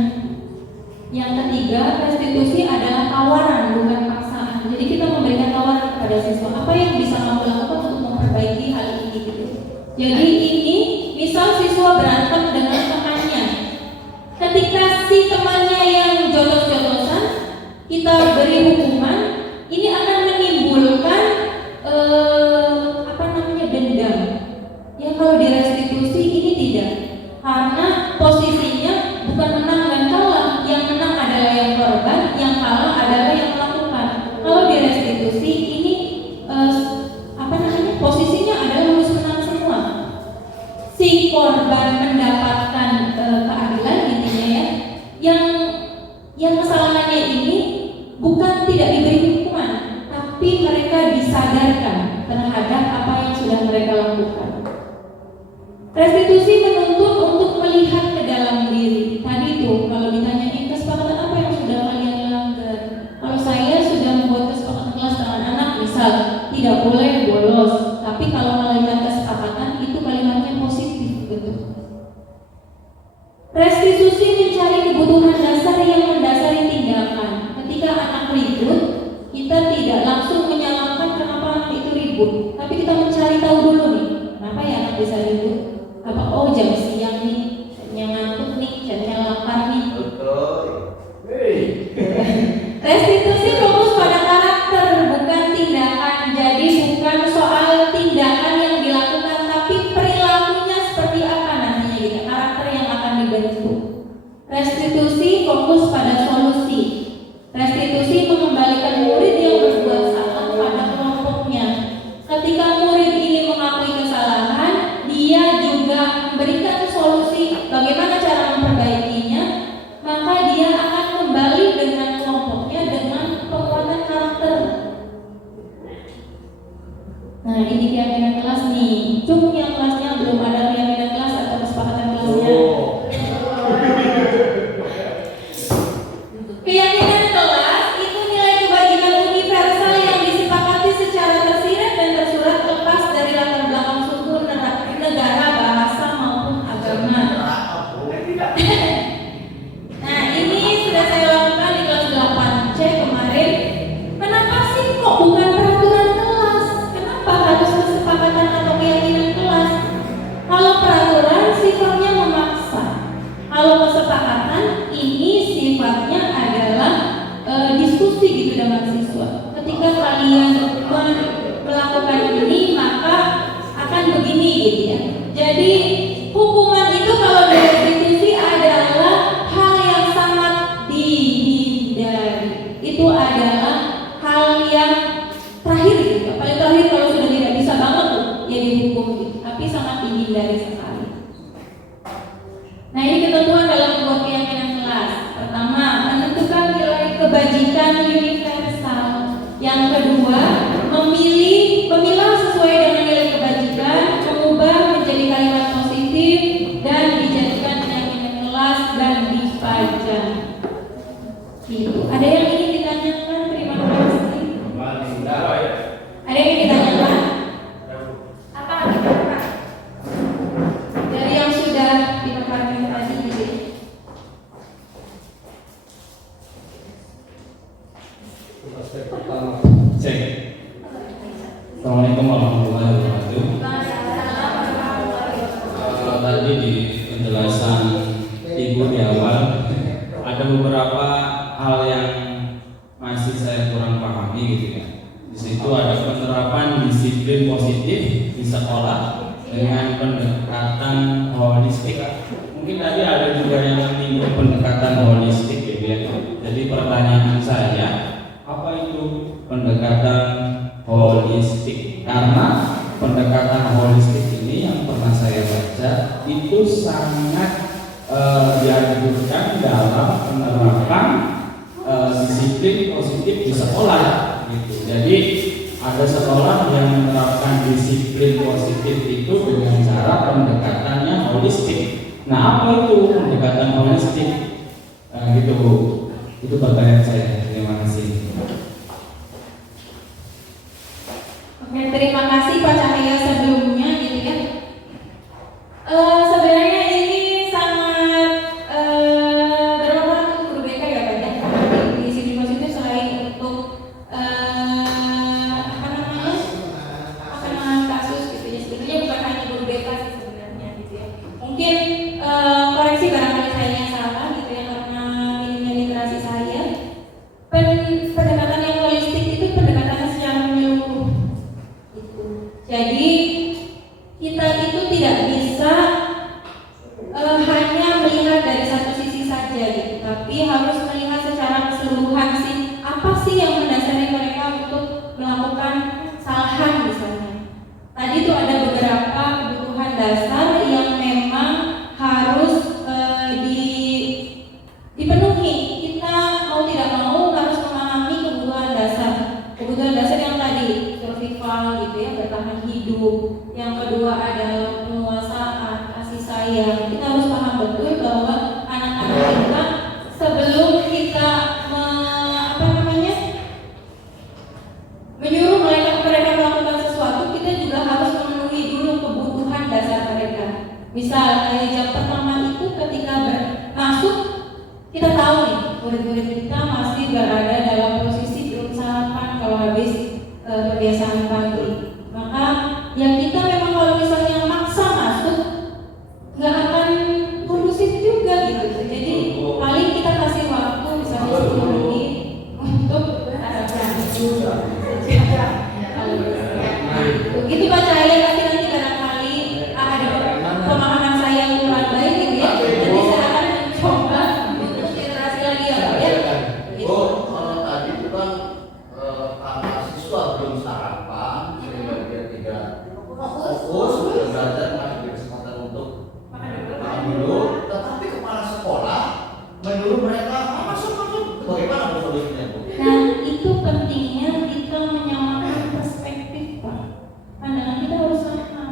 Yang ketiga, restitusi adalah tawaran, bukan paksaan. Jadi kita memberikan tawaran kepada siswa, apa yang bisa kamu lakukan untuk memperbaiki hal ini gitu. Jadi ini, misal siswa berantem dengan temannya, ketika si temannya yang jotos-jotosan kita beri hukuman, ini akan menimbulkan dendam. Ya kalau direstitusi ini tidak, karena posisinya bukan menang dan kalah. Yang menang adalah yang korban, yang kalah adalah yang melakukan. Kalau direstitusi ini posisinya adalah harus menang semua. Si korban mendapatkan keadilan intinya ya. Yang kesalahannya ini bukan tidak diberi hukuman, tapi mereka disadarkan terhadap apa yang sudah mereka lakukan. Restitusi menuntut untuk melihat ke dalam diri. Tadi itu kalau ditanyain kesepakatan apa yang sudah kalian langgar. Kalau saya sudah membuat kesepakatan kelas dengan anak, misal tidak boleh bolos, tapi kalau melakukan kesepakatan itu kalimatnya positif gitu. Restitusi mencari kebutuhan dasar yang mendasari tindakan. Ketika anak ribut, kita tidak langsung menyalahkan kenapa anak itu ribut, tapi kita mencari tahu dulu nih, kenapa ya anak bisa ribut? Apa jam siang nih, jamnya ngantuk nih, jamnya lapar nih. Betul. Restitusi fokus pada karakter, bukan tindakan. Jadi bukan soal tindakan yang dilakukan, tapi perilakunya seperti apa nantinya gitu, karakter yang akan dibentuk. Restitusi fokus pada solusi. Restitusi mengembalikan murid yang berbuat salah pada kelompoknya. Ketika murid ini mengakui kesalahan, dia juga memberikan solusi bagaimana cara memperbaikinya, maka dia akan kembali dengan kelompoknya dengan penguatan karakter. Nah ini keyakinan kelas nih. Cuma yang kelasnya belum ada keyakinan kelas atau kesepakatan kelasnya. Keyakinan kelas itu nilai kewajiban universal yang disepakati secara tersirat dan tersurat lepas dari latar belakang suku, negara, bahasa maupun agama. Nah ini sudah saya lakukan di kelas 8C kemarin. Kenapa sih kok bukan peraturan kelas? Kenapa harus kesepakatan atau keyakinan kelas? Kalau peraturan sifatnya memaksa, kalau kesepakatan ini sifatnya adalah diskusi gitu dengan siswa. Ketika kalian melakukan ini maka akan begini gitu ya. Jadi hukuman itu kalau direstitusi adalah hal yang sangat dihindari. Itu adalah hal yang terakhir gitu. Paling terakhir kalau sudah tidak bisa banget tuh ya dihukum gitu. Tapi sangat dihindari sekali. Nah ini ketentuan dalam sebuah keyakinan kelas. Pertama, menentukan nilai kebajikan universal. Yang kedua, memilah sesuai dengan nilai kebajikan, mengubah menjadi kalimat positif dan dijadikan keyakinan kelas dan dipajang. Gitu. Ada yang ingin ditanyakan? Terima kasih. Ada yang ingin ditanyakan? Apa? Dari yang sudah dipaparkan tadi gitu. Aspek pertama. Cek. Assalamualaikum warahmatullahi wabarakatuh. Tadi di penjelasan Ibu di awal ada beberapa hal yang masih saya kurang pahami gitu ya. Di situ ada penerapan disiplin positif di sekolah dengan pendekatan holistik. Mungkin tadi ada juga yang menyinggung pendekatan holistik gitu ya. Jadi pertanyaan saya, apa itu pendekatan holistik? Karena pendekatan holistik ini yang pernah saya baca itu sangat dianjurkan dalam penerapan disiplin positif di sekolah gitu. Jadi ada sekolah yang menerapkan disiplin positif itu dengan cara pendekatannya holistik. Nah, apa itu pendekatan holistik? Gitu Bu. Itu pertanyaan saya. Terima kasih. Oke, terima kasih Pak Cahaya sebelumnya gitu ya. Sebenarnya ini sangat barangkali saya yang salah gitu ya, karena minimnya literasi saya. Pendekatan yang holistik itu pendekatan secara menyeluruh gitu. Jadi kita itu tidak bisa hanya melihat dari satu sisi saja gitu, tapi harus melihat secara keseluruhan sih, apa sih yang mendasari mereka untuk melakukan kesalahan misalnya. Tadi itu ada beberapa kebutuhan dasar yang memang harus dipenuhi. Kita mau tidak mau harus memahami kebutuhan dasar yang tadi survival gitu ya, bertahan hidup. Yang kedua adalah penguasaan, kasih sayang. Kita harus paham betul bahwa anak-anak kita sebelum kita menyuruh mereka melakukan sesuatu, kita juga harus memenuhi dulu kebutuhan dasar mereka. Misal kayak jam pertama itu ketika masuk, kita tahu nih murid-murid kita masih berada dalam posisi belum sarapan kalau habis kebiasaan pagi. Maka ya kita memang kalau misalnya maksa masuk nggak akan kondusif juga gitu. Jadi paling kita kasih waktu misalnya 10 menit untuk begitu Pak Cahaya, tapi nanti barangkali ada pemahaman saya yang kurang baik gitu ya. Nanti saya akan mencoba untuk iterasi lagi ya Pak ya. Kalau tadi itu kan mahasiswa belum sarapan, sehingga dia tidak fokus belajar, masih berkesempatan untuk makan dulu. Tetapi kepala sekolah menyuruh mereka masuk. Bagaimana Bu solusinya Bu? Nah itu pentingnya kita menyamakan perspektif Pak. Pandangan kita harus sama.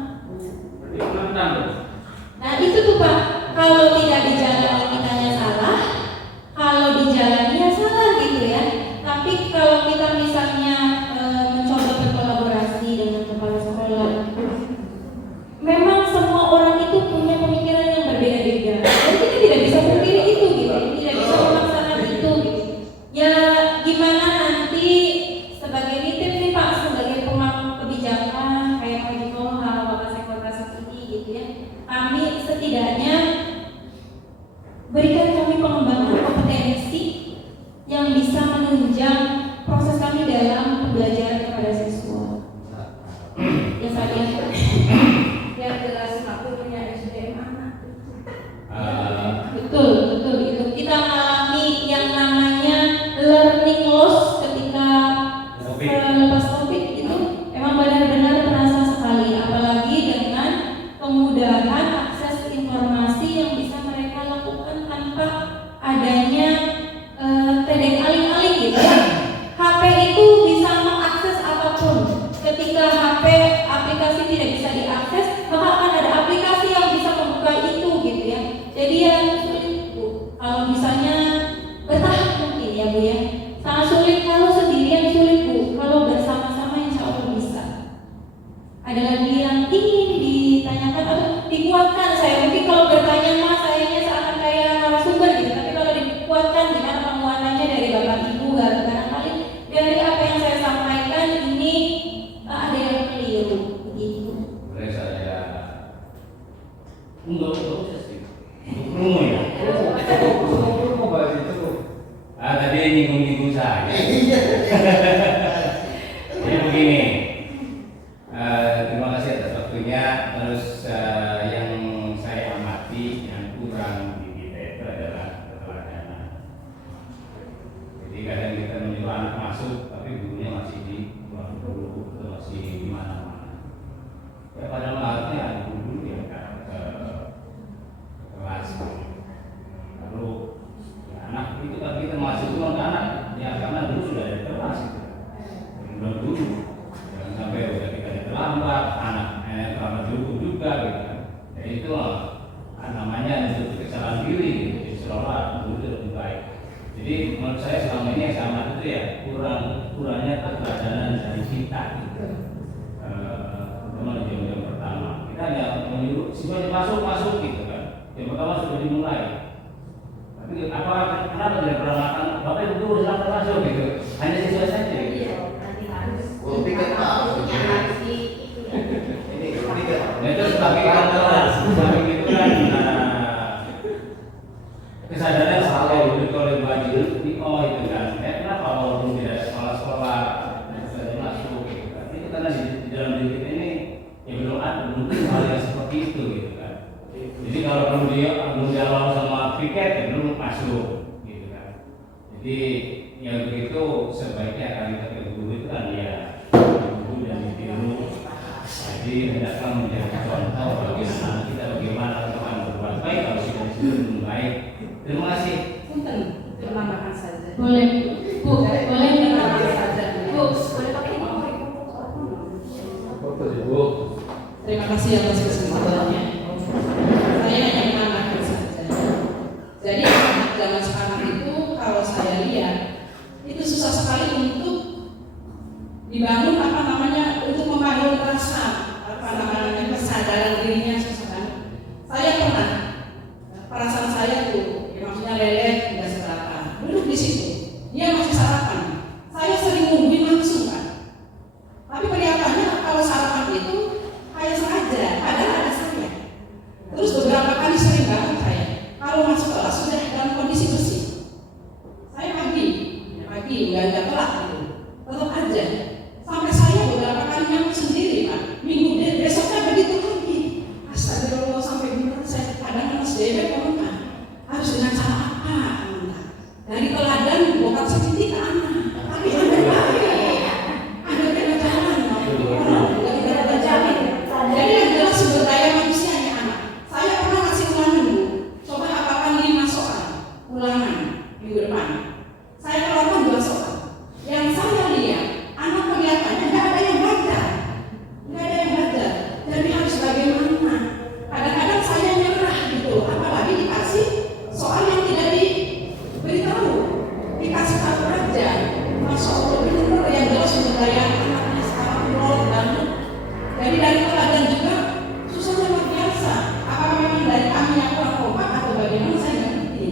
Nah itu tuh Pak, kalau tidak dijalani kitanya salah, kalau dijalani ya salah gitu ya. Tapi kalau kita misalnya mencoba berkolaborasi dengan kepala sekolah, memang semua orang itu punya pemikiran yang berbeda-beda. Jadi kita tidak bisa pungkiri itu gitu, tidak bisa memaksakan itu gitu. Ya gimana nanti sebagai nitip nih Pak, sebagai pemangku kebijakan kayak Pak Jikoha, Bapak Sektor ini gitu ya, kami setidaknya berikan kami pengembangan kompetensi yang bisa menunjang proses kami dalam pembelajaran kepada siswa. Ya saya yang jelas aku punya SDM anak. Betul itu kita mengalami yang namanya learning loss ketika lepas COVID itu memang benar-benar terasa sekali, apalagi dengan kemudahan akses informasi yang bisa mereka lakukan tanpa adanya tedeng aling-aling gitu ya. HP itu bisa mengakses apapun. Ketika HP aplikasi tidak bisa diakses, maka akan ada aplikasi yang bisa membuka itu gitu ya. Jadi yang sulit Bu, kalau misalnya bertahap mungkin ya Bu ya. Sangat sulit kalau sendirian, sulit Bu. Kalau bersama-sama insya Allah bisa. Ada lagi yang ingin ditanyakan atau dikuatkan? Saya mungkin kalau bertanya mas, sayanya seakan kayak narasumber gitu. Tapi kalau dikuatkan, gimana penguatannya dari Bapak Ibu? Barangkali dari apa yang saya sampaikan ini ada yang keliru begitu. Boleh saya untuk sih umum ya. Tadi nyinggung saya. Jadi begini, terima kasih atas waktunya. Terus yang saya amati yang kurang di kita itu adalah keteladanan. Jadi kadang kita menyuruh anak masuk, tapi gurunya masih di ruang guru, masih di mana-mana. Ya padahal harusnya guru yang ke kelas. Lalu ya, anak itu kan kita masuk ke anak, ya karena dulu sudah ada kelas itu. Belum dulu, jangan sampai udah kita terlambat, anak terlambat dulu juga gitu. Ya itu namanya itu kesalahan diri, gitu. Seolah dulu lebih baik. Jadi menurut saya selama ini yang sama itu ya kurangnya keteladanan dari kita gitu. Memang jam pertama kita hanya menyuruh siswanya masuk gitu kan. Jam pertama sudah dimulai. Tapi kenapa tidak pernah makan? Bapak Ibu guru silakan masuk gitu. Hanya siswa saja. Gitu. Tiket tahu. Nah itu sebagai kelas, sebagai gitu kan. kesadaran salah itu oleh baju di itu kan. Kenapa walaupun tidak ada sekolah-sekolah sudah masuk gitu kan. Itu karena di dalam diri kita ini ya belum hal yang seperti itu gitu kan. Jadi kalau belum dia lawan sama piket ya belum masuk gitu kan. Jadi yang begitu sebaiknya akan kita ke guru itu kan ya guru dan ditiru. Jadi hendaklah menjadi contoh bagi anak kita bagaimana akan berbuat baik kalau kita disuruh baik. Terima kasih. Punten, menambahkan saja. Boleh, Bu, boleh Menambahkan saja. Bu, Boleh pakai Bu. terima kasih atas kesempatannya. Saya hanya menambahkan saja. Jadi anak zaman sekarang itu kalau saya lihat itu susah sekali untuk dibangun untuk membangun rasa kesadaran dirinya susah kan. Saya pernah perasaan saya tuh ya maksudnya lelet tidak seberapa duduk di situ dia masih sarapan saya sering nungguin langsung kan tapi kelihatannya kalau sarapan itu kayak sengaja padahal ada saya terus beberapa kali sering banget saya kalau masuk kelas sudah dalam kondisi bersih saya pagi nggak telat gitu tetap aja sampai saya beberapa kali nyamuk sendiri Pak minggu besoknya begitu lagi astagfirullah sampai benar saya kadang mas bebek kan harus dengan cara apa dari teladan bukan seperti ke anak tapi ada jalan nggak jalan jadi yang jelas sumber daya manusianya anak saya pernah kasih ulangan coba hafalkan 5 soal ulangan minggu depan saya keluarkan 2 soal yang saya lihat anak kelihatannya nggak ada yang belajar jadi harus bagaimana kadang-kadang saya nyerah gitu apalagi dikasih soal yang tidak diberitahu dikasih tahu aja Masya Allah benar yang jelas sumber daya anaknya sekarang nol banget jadi dari teladan juga susahnya luar biasa apakah memang dari kami yang kurang kompak atau bagaimana saya nggak ngerti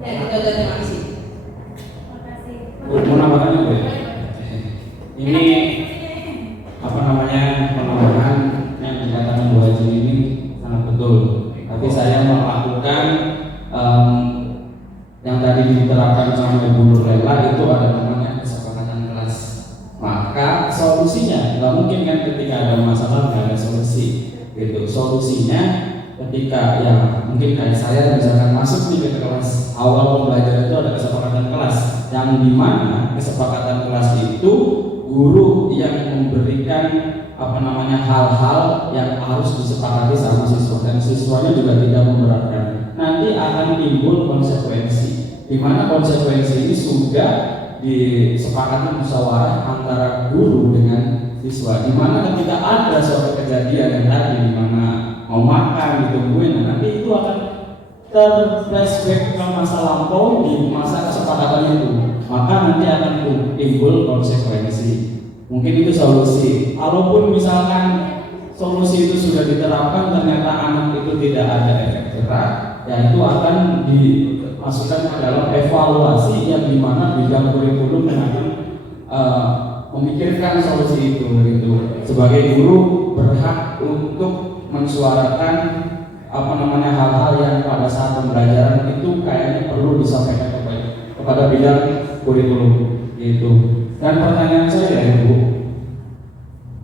ya itu aja terima kasih. Mau nambahkan apa ya? Ini penambahan yang dikatakan Bu Haji ini sangat betul. Tapi saya melakukan yang tadi diterapkan sama Ibu Nurlela itu ada namanya kesepakatan kelas. Maka solusinya nggak mungkin kan ketika ada masalah nggak ada solusi. Gitu. Solusinya ketika ya mungkin kayak saya misalkan masuk nih ke kelas awal pembelajaran itu ada kesepakatan kelas yang dimana kesepakatan kelas itu guru yang memberikan hal-hal yang harus disepakati sama siswa dan siswanya juga tidak memberatkan. Nanti akan timbul konsekuensi di mana konsekuensi ini sudah disepakati musyawarah antara guru dengan siswa di mana ketika ada suatu kejadian yang tadi di mana mau makan ditungguin nanti itu akan terflashback ke masa lampau di masa kesepakatan itu maka nanti akan timbul konsekuensi. Mungkin itu solusi. Kalaupun misalkan solusi itu sudah diterapkan ternyata anak itu tidak ada efek jerak, ya itu akan dimasukkan ke dalam evaluasi yang dimana bidang kurikulum yang akan memikirkan solusi itu. Gitu. Sebagai guru berhak untuk mensuarakan hal-hal yang pada saat pembelajaran itu kayaknya perlu disampaikan kepada bidang kurikulum gitu. Dan pertanyaan saya ya Ibu,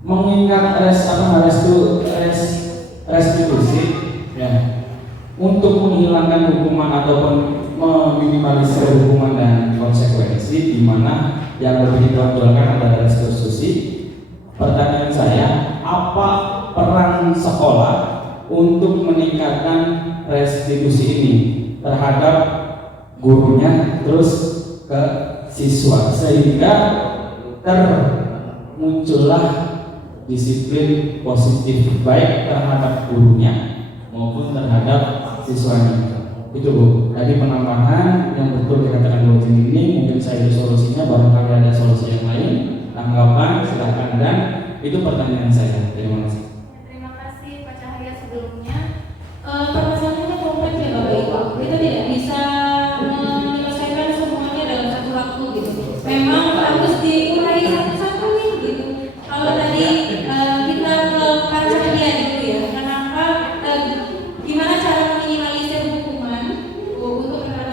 mengingat restitusi ya untuk menghilangkan hukuman ataupun meminimalisir hukuman dan konsekuensi di mana yang lebih ditonjolkan adalah restitusi. Pertanyaan saya, apa peran sekolah untuk meningkatkan restitusi ini terhadap gurunya terus ke siswa sehingga termuncullah disiplin positif baik terhadap gurunya maupun terhadap siswanya. Itu Bu. Tadi penambahan yang betul dikatakan Bu ini mungkin saya ada solusinya, barangkali ada solusi yang lain. Tanggapan silakan dan itu pertanyaan saya. Terima kasih. Terima kasih Pak Cahaya sebelumnya. Permasalahannya kompleks ya Bapak Ibu. Kita tidak bisa menyelesaikan semuanya dalam satu waktu gitu. Memang harus diurai satu-satu nih gitu. Kalau tadi kita ke Pak Cahaya dulu ya. Kenapa? Gimana cara meminimalisir hukuman untuk terhadap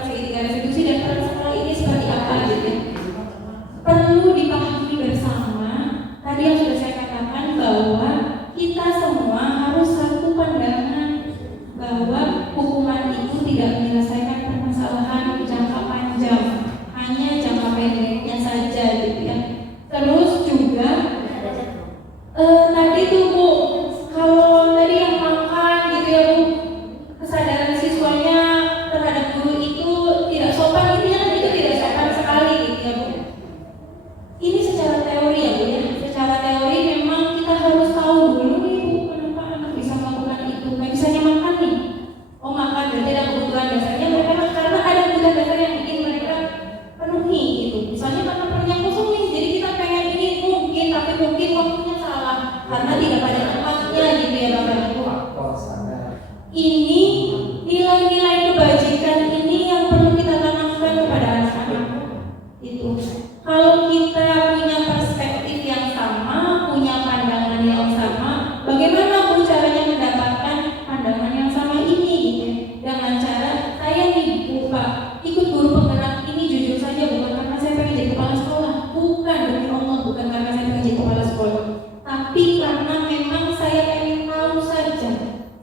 Bu Pak, ikut guru penggerak ini jujur saja bukan karena saya pengen jadi kepala sekolah, bukan, demi Allah, bukan karena saya pengen jadi kepala sekolah, tapi karena memang saya pengen tahu saja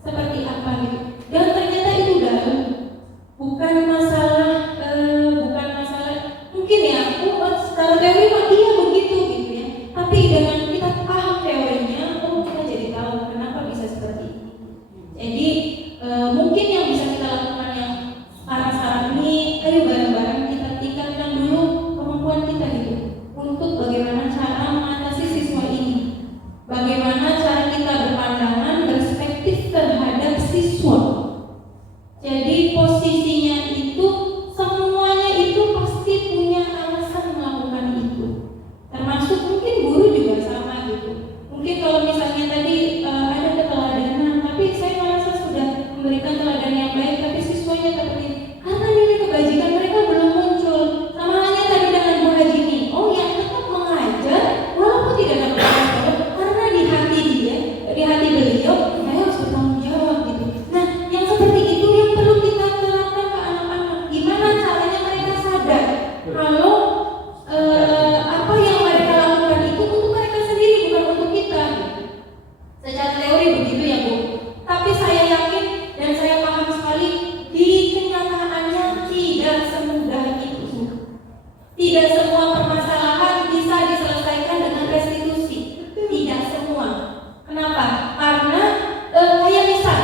seperti apa gitu. Dan ternyata itu dalam, bukan masalah mungkin ya, secara teori mah iya begitu gitu ya. Tapi dengan kita paham teorinya, kita jadi tahu kenapa bisa seperti ini. Jadi mungkin yang bisa kita lakukan yang sekarang ini, ayo bareng-bareng kita tingkatkan dulu kemampuan kita gitu untuk bagaimana cara mengatasi siswa ini, bagaimana cara kita berpandangan perspektif terhadap siswa. Jadi posisinya itu semuanya itu pasti punya alasan melakukan itu, termasuk mungkin guru juga sama gitu. Mungkin kalau misalnya tadi ada keteladanan, tapi saya merasa sudah memberikan teladan yang baik, tapi siswanya seperti karena nilai kebajikan mereka belum muncul. Sama halnya tadi dengan Bu Haji ini, yang tetap mengajar walaupun tidak dapat prestasi, karena di hati dia, di hati beliau, saya harus bertanggung jawab gitu. Nah, yang seperti itu yang perlu kita terapkan ke anak-anak. Gimana caranya mereka sadar kalau apa yang mereka lakukan itu untuk mereka sendiri, bukan untuk kita gitu. Secara teori begitu ya Bu, tapi saya yakin dan saya paham sekali di kenyataannya tidak semudah itu. Tidak semua permasalahan bisa diselesaikan dengan restitusi, tidak semua. Kenapa? Karena kayak misal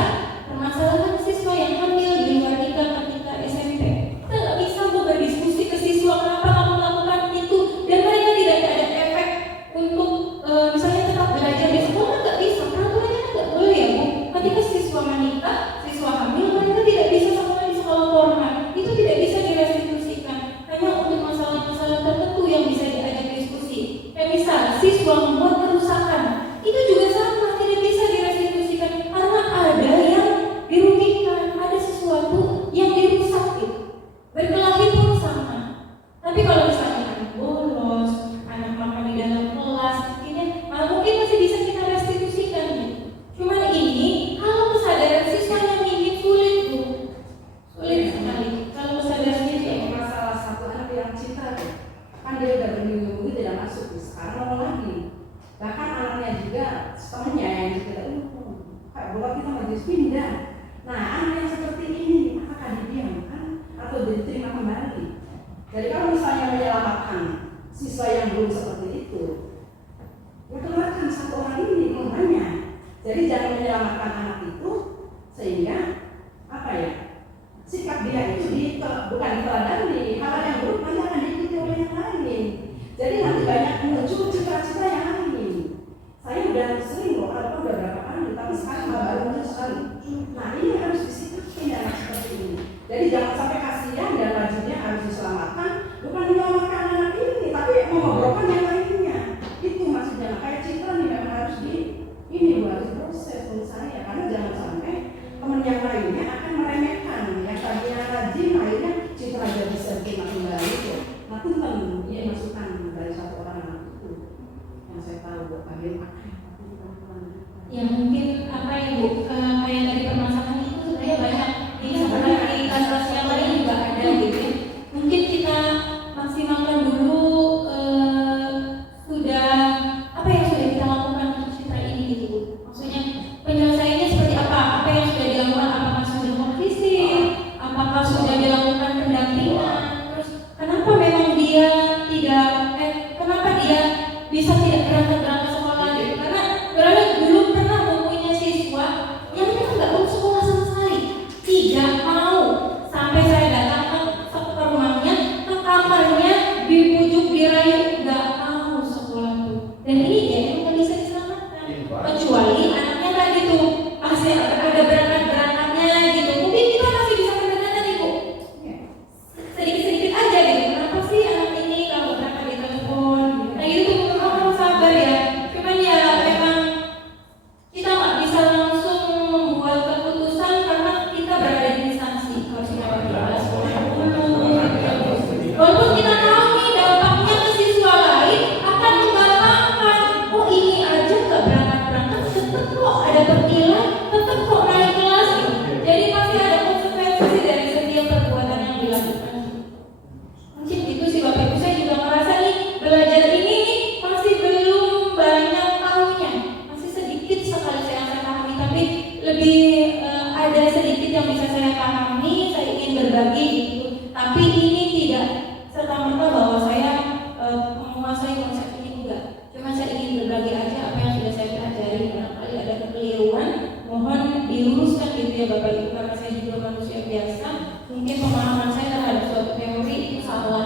permasalahan siswa yang hamil di luar nikah ketika SMP, kita nggak bisa berdiskusi ke siswa kenapa kamu melakukan itu dan mereka tidak ada efek untuk misalnya tetap belajar di sekolah, nggak bisa, peraturannya nggak boleh ya Bu. Ketika siswa menikah, siswa hamil, mereka tidak bisa sekolah di sekolah formal, itu tidak bisa direstitusikan. Hanya untuk masalah-masalah tertentu yang bisa diajak diskusi. Kayak misal siswa membuat kerusakan, itu juga sama, tidak bisa direstitusikan karena ada yang dirugikan, ada sesuatu yang dirusak gitu. Berkelahi pun sama. Tapi kalau misalnya anak bolos, anak makan di dalam kelas, mungkin masih bisa kita restitusikan gitu. Cuman ini kalau kesadaran siswanya minim, sulit Bu, sulit sekali. Kalau kesadarannya Jadi itu masalah satu anak yang cinta kan dia udah berminggu-minggu tidak masuk, sekarang ngomong lagi. Bahkan anaknya juga temannya yang juga kayak bola kita majlis pindah. Nah, anak yang seperti ini apakah didiamkan atau diterima kembali? Jadi kalau misalnya menyelamatkan siswa yang belum seperti itu, ya keluarkan satu orang ini korbannya. Jadi jangan menyelamatkan anak itu sehingga sikap dia itu bukan diteladani, hal yang buruk nanti akan diikuti oleh yang lain. Jadi nanti banyak muncul cita-cita yang lain. Saya udah sering loh, udah berapa kali, tapi sekarang baru muncul sekali. Nah ini harus disikapi anak seperti ini. Jadi jangan sampai kasihan dan wajibnya harus diselamatkan, bukan menyelamatkan anak ini, tapi mengobrolkan yang lainnya. Itu maksudnya. Kayak citra nih memang harus harus proses menurut saya, karena jangan sampai teman yang lainnya akan meremehkan yang tadinya rajin, akhirnya citra jadi sempurna kembali itu. Nah itu kan dia masukan dari satu orang anak itu yang saya tahu buat bagaimana. ya mungkin ya Bu, kayak tadi permasalahan itu sebenarnya banyak di sebenarnya di kasus yang lain juga ada gitu ya. Mungkin kita maksimalkan dulu apa yang sudah kita lakukan untuk citra ini gitu Bu. Maksudnya penyelesaiannya seperti apa yang sudah dilakukan, apakah sudah merevisi, apakah sudah dilakukan pendampingan, terus kenapa memang dia kenapa dia bisa tidak berangkat sekolah gitu. Karena berarti belum pernah mempunyai gitu kan. Mungkin gitu sih Bapak Ibu, saya juga merasa nih belajar ini nih masih belum banyak tahunya, masih sedikit sekali saya pahami, tapi lebih ada sedikit yang bisa saya pahami, saya ingin berbagi gitu. Tapi ini tidak serta-merta bahwa saya menguasai konsep ini, enggak. Cuma saya ingin berbagi aja apa yang sudah saya pelajari. Barangkali ada kekeliruan, mohon diluruskan gitu ya Bapak Ibu, karena saya juga manusia biasa. Mungkin pemahaman saya terhadap suatu teori itu salah.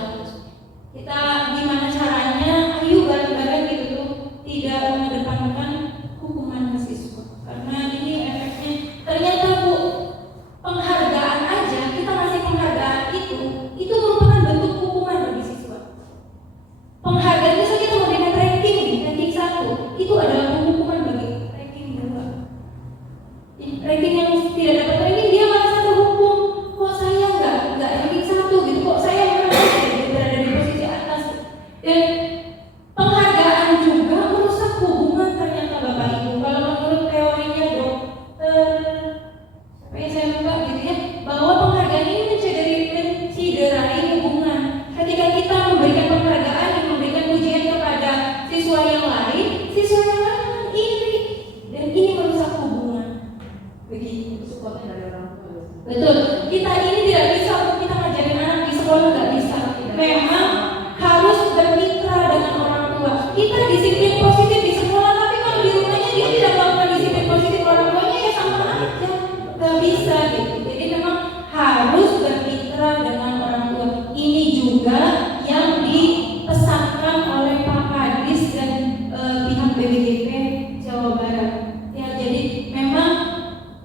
Kita gimana caranya, ayo bareng-bareng gitu tuh tidak mengedepankan hukuman mahasiswa. Karena ini efeknya ternyata Bu, penghargaan aja, kita ngasih penghargaan itu merupakan bentuk hukuman bagi siswa. Penghargaan itu saja kita memberikan ranking 1, itu adalah hukuman bagi ranking 2. Ranking yang tidak dapat ranking dia merasa terhukum. Kok saya enggak ranking 1 gitu, kok saya berada di posisi atas. Dan penghargaan juga merusak hubungan ternyata Bapak Ibu. Kalau menurut teorinya dokter saya lupa gitu ya, bahwa penghargaan ini menciderai hubungan. Ketika kita memberikan penghargaan dan memberikan pujian kepada siswa yang lain akan iri, dan ini merusak hubungan. Begitu supportnya dari orang tua. Betul. Kita ini tidak bisa, kita ngajarin anak di sekolah nggak bisa. Memang harus bermitra dengan orang tua. Kita disiplin positif di sekolah, tapi kalau di rumahnya dia tidak melakukan disiplin positif orang tuanya, ya sama aja, nggak bisa gitu. Jadi memang harus bermitra dengan orang tua. Ini juga yang dipesankan oleh Pak Kadis dan pihak BPJP Jawa Barat. Ya, jadi memang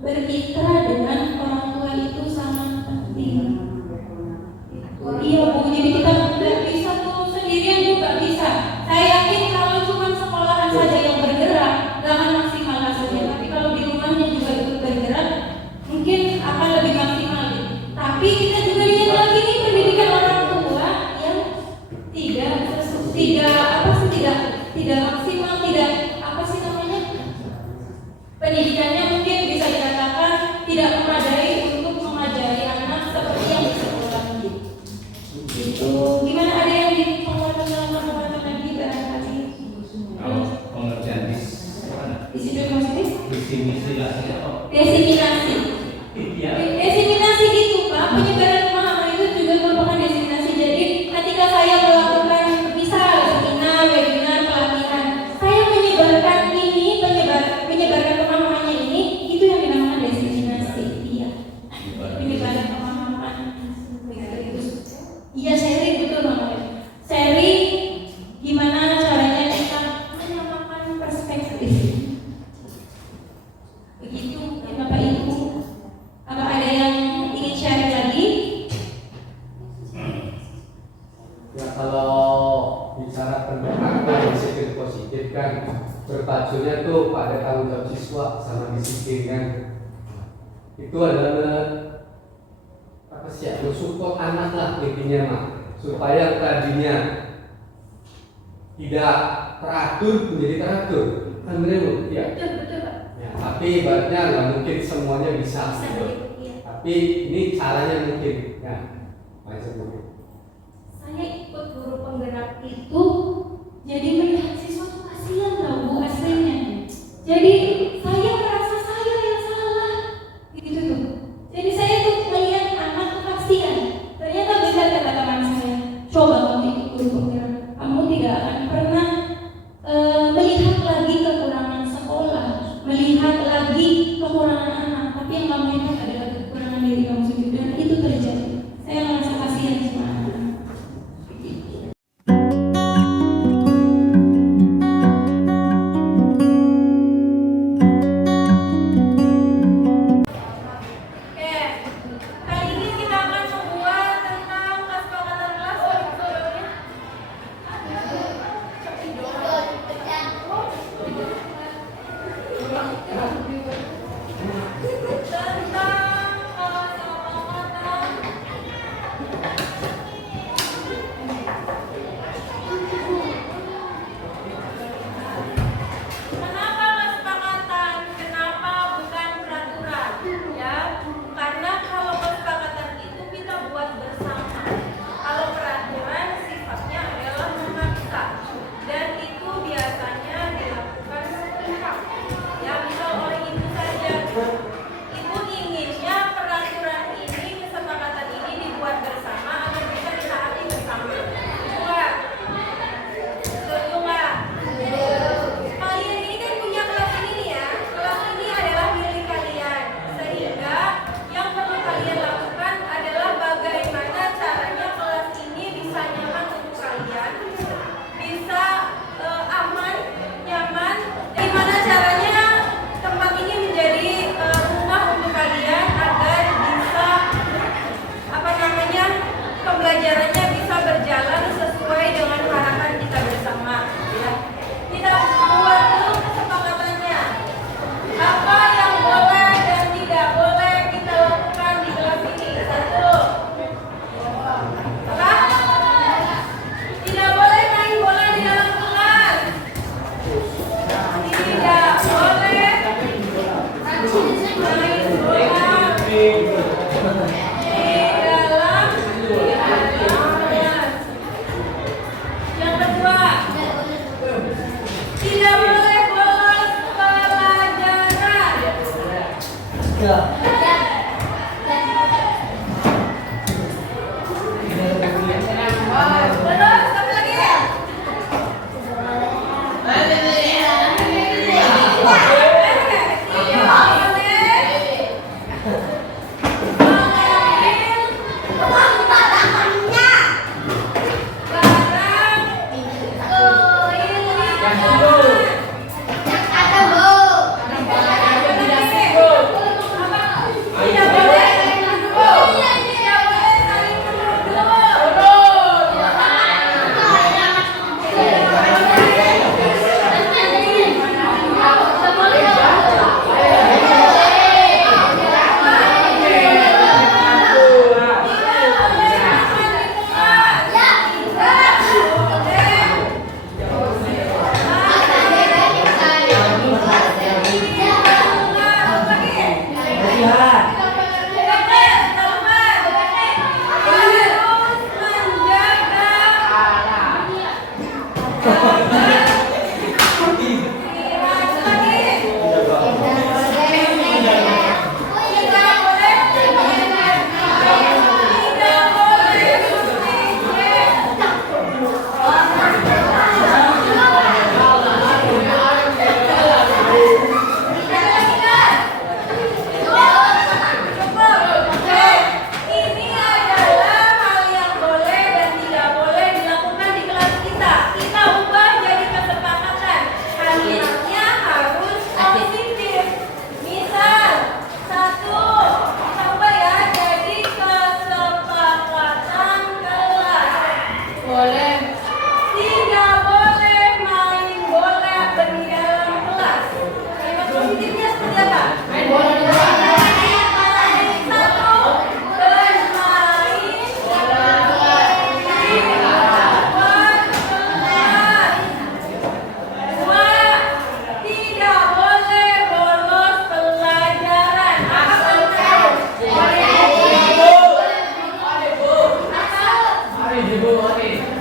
bermitra dengan orang tua itu sangat penting. Iya Bu, jadi kita nggak bisa tuh sendirian juga bisa. Saya yakin kalau cuma sekolahan saja yang bergerak, nggak akan maksimal hasilnya. Tapi kalau di rumahnya juga ikut bergerak, mungkin akan lebih maksimal. Tapi kita juga lihat lagi nih pendidikan orang tua yang tidak maksimal, tidak apa sih namanya, pendidikannya mungkin bisa dikatakan tidak memadai untuk mengajari anak seperti yang di sekolah gitu. Gimana, ada yang di penguatan lagi barangkali? Kalau pengertian Disiplin positif? diseminasi apa? Diseminasi. Iya. Diseminasi itu Pak, penyebaran pemahaman itu juga merupakan diseminasi. Jadi ketika saya melakukan misal seminar, webinar, pelatihan, saya menyebarkan ini, menyebarkan pemahamannya ini, itu yang dinamakan diseminasi. Iya. Penyebaran pemahaman. Iya, sharing, betul banget. Sharing gimana caranya kita menyamakan perspektif. Begitu ya Bapak Ibu. Apa ada yang ingin share lagi? Ya, kalau bicara pendekatan disiplin positif kan berpacunya tuh pada tanggung jawab siswa sama disiplin kan. Itu adalah apa sih ya, mensupport anak lah intinya mah, supaya tadinya tidak teratur menjadi teratur. Kan benar Bu? Ya. Betul Pak. Ya, tapi ibaratnya nggak mungkin semuanya bisa. Gitu. Iya. Tapi ini caranya mungkin. Ya, macam mungkin. Saya ikut guru penggerak itu jadi melihat siswa tuh kasihan tau Bu aslinya. Jadi saya merasa saya yang salah gitu tuh. Jadi saya tuh melihat anak tuh kasihan. Ternyata benar kata teman saya, coba kamu ikut guru penggerak, kamu tidak akan pernah melihat lagi kekurangan sekolah, melihat lagi kekurangan anak, tapi yang kamu lihat adalah kekurangan diri kamu sendiri, dan itu terjadi. Saya merasa kasihan sama anak. boleh. Tidak boleh main bola di dalam kelas. Kalimat positifnya seperti apa? Main bola di luar. Satu, bermain bola di luar kelas. Dua, tidak boleh bolos pelajaran. Apa kamu? Mari, Ibu, mari.